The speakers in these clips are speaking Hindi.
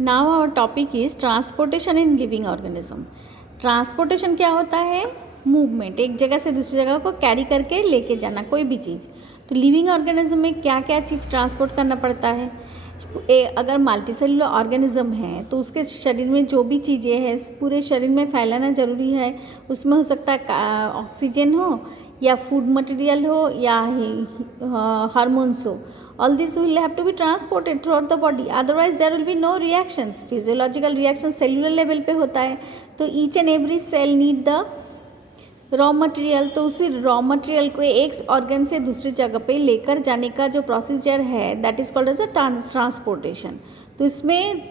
Now our topic is transportation in living organism. Transportation क्या होता है? मूवमेंट, एक जगह से दूसरी जगह को कैरी करके लेके जाना कोई भी चीज़। तो लिविंग ऑर्गेनिज्म में क्या क्या चीज़ ट्रांसपोर्ट करना पड़ता है? अगर मल्टीसेलुलर ऑर्गेनिज्म है तो उसके शरीर में जो भी चीज़ें हैं पूरे शरीर में फैलाना ज़रूरी है। उसमें हो सकता है ऑक्सीजन हो या फूड मटेरियल हो या हार्मोन्स हो। All this will have to be transported throughout the body, otherwise there will be no reactions. Physiological reaction cellular level पे होता है, तो each and every cell need the raw material. तो उसी रॉ मटेरियल को एक ऑर्गन से दूसरी जगह पे लेकर जाने का जो प्रोसीजर है that is called as a transportation. तो इसमें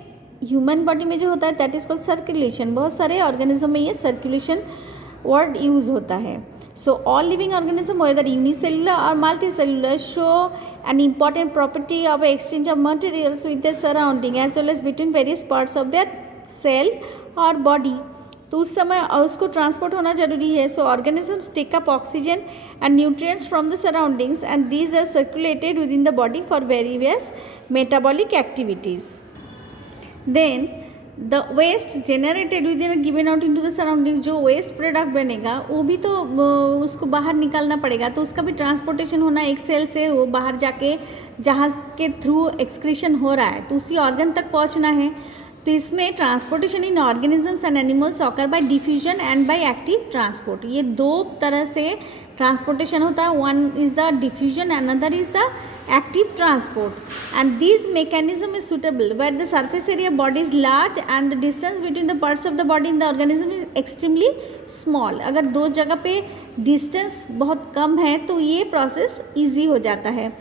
ह्यूमन बॉडी में जो होता है दैट इज़ कॉल्ड सर्कुलेशन। बहुत सारे ऑर्गेनिज्म में ये सर्कुलेशन वर्ड यूज होता है। So all living organisms, whether unicellular or multicellular, show an important property of exchange of materials with their surrounding as well as between various parts of their cell or body. तो उस समय उसको ट्रांसपोर्ट होना जरूरी है। So organisms take up oxygen and nutrients from the surroundings and these are circulated within the body for various metabolic activities. Then the waste generated within given out into the surroundings, जो वेस्ट प्रोडक्ट बनेगा वो भी तो उसको बाहर निकालना पड़ेगा, तो उसका भी ट्रांसपोर्टेशन होना एक सेल से वो बाहर जाके जहाँ के थ्रू एक्सक्रीशन हो रहा है तो उसी ऑर्गन तक पहुँचना है। तो इसमें transportation in organisms and animals occur bye diffusion and by active transport. ये दो तरह से ट्रांसपोर्टेशन होता है, one is the diffusion and another is the active transport, and this mechanism is suitable where the surface area body is large and the distance between the parts of the body in the organism is extremely small। अगर दो जगह पे distance बहुत कम है तो ये process easy हो जाता है।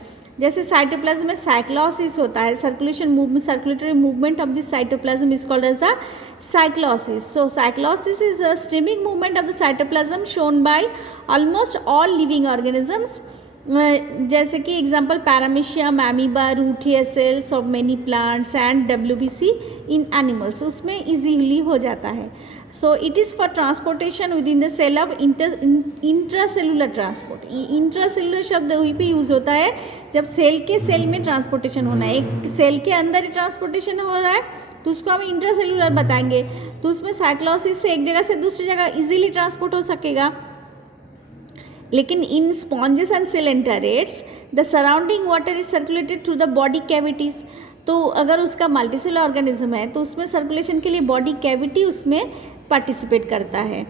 जैसे साइटोप्लाज्म में साइक्लोसिस होता है, circulatory movement of this cytoplasm is called as the cyclosis. So cyclosis is a streaming movement of the cytoplasm shown by almost all living organisms, जैसे कि example paramecium, amoeba, root hair cells of many plants and WBC in animals, उसमें इजीली हो जाता है। So it is for transportation within the cell of intracellular transport. Intracellular शब्द वहीं पे यूज़ होता है जब सेल के सेल में ट्रांसपोर्टेशन होना है, एक सेल के अंदर ही ट्रांसपोर्टेशन हो रहा है तो उसको हम इंट्रासेलुलर बताएंगे। तो उसमें साइक्लोसिस से एक जगह से दूसरी जगह इजीली ट्रांसपोर्ट हो सकेगा। लेकिन in sponges and coelenterates the surrounding water is circulated through the body cavities. तो अगर उसका मल्टीसेलुलर ऑर्गेनिज्म है तो उसमें सर्कुलेशन के लिए बॉडी कैविटी उसमें पार्टिसिपेट करता है।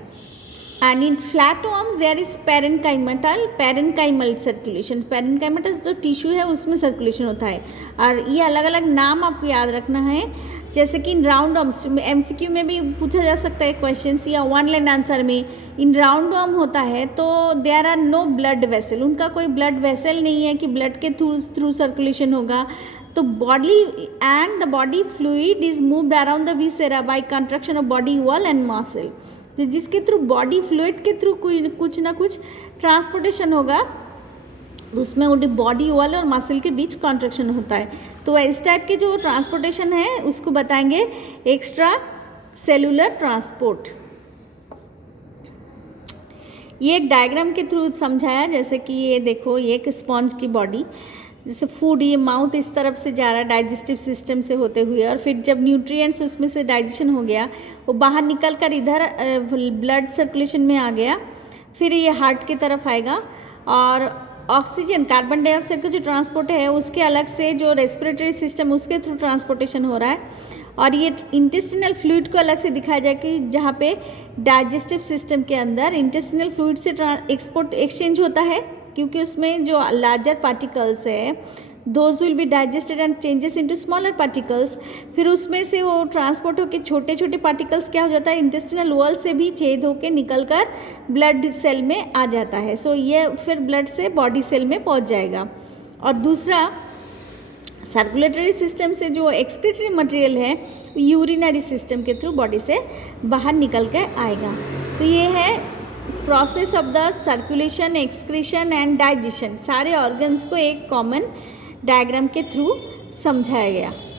And in flatworms there is parenchymal circulation. Parenchymal जो टिश्यू है उसमें सर्कुलेशन होता है, और ये अलग अलग नाम आपको याद रखना है। जैसे कि इन राउंड वर्म्स एमसीक्यू में भी पूछा जा सकता है क्वेश्चंस या वन लाइन आंसर में। इन राउंड वर्म होता है तो there are no blood vessel, उनका कोई ब्लड वेसल नहीं है कि ब्लड के थ्रू सर्कुलेशन होगा। तो body and the body fluid is moved around the viscera by contraction of body wall and muscle, तो जिसके थ्रू बॉडी फ्लूइड के थ्रू कुछ ना कुछ ट्रांसपोर्टेशन होगा, उसमें वो बॉडी वॉल और मसल के बीच कॉन्ट्रैक्शन होता है। तो इस टाइप के जो ट्रांसपोर्टेशन है उसको बताएंगे एक्स्ट्रा सेलुलर ट्रांसपोर्ट। ये एक डायग्राम के थ्रू समझाया, जैसे कि ये देखो ये एक स्पॉन्ज की बॉडी, जैसे फूड ये माउथ इस तरफ से जा रहा है डाइजेस्टिव सिस्टम से होते हुए, और फिर जब न्यूट्रिएंट्स उसमें से डाइजेशन हो गया वो बाहर निकल कर इधर ब्लड सर्कुलेशन में आ गया, फिर ये हार्ट की तरफ आएगा, और ऑक्सीजन कार्बन डाइऑक्साइड का जो ट्रांसपोर्ट है उसके अलग से जो रेस्पिरेटरी सिस्टम उसके थ्रू ट्रांसपोर्टेशन हो रहा है, और ये इंटेस्टिनल फ्लूइड को अलग से दिखाया जाए कि जहाँ पे डाइजेस्टिव सिस्टम के अंदर इंटेस्टिनल फ्लूइड से एक्सचेंज होता है, क्योंकि उसमें जो लार्जर पार्टिकल्स है those will be digested and changes into smaller particles. फिर उसमें से वो ट्रांसपोर्ट होकर छोटे छोटे पार्टिकल्स क्या हो जाता है, इंटेस्टिनल वॉल से भी छेद होकर निकल कर ब्लड सेल में आ जाता है। सो ये फिर ब्लड से बॉडी सेल में पहुंच जाएगा। और दूसरा सर्कुलेटरी सिस्टम से जो एक्सक्रीटरी मटेरियल है यूरिनरी सिस्टम के थ्रू बॉडी से बाहर निकल कर आएगा। तो ये है process of the circulation, excretion and digestion. सारे ऑर्गन्स को एक कॉमन डायग्राम के थ्रू समझाया गया।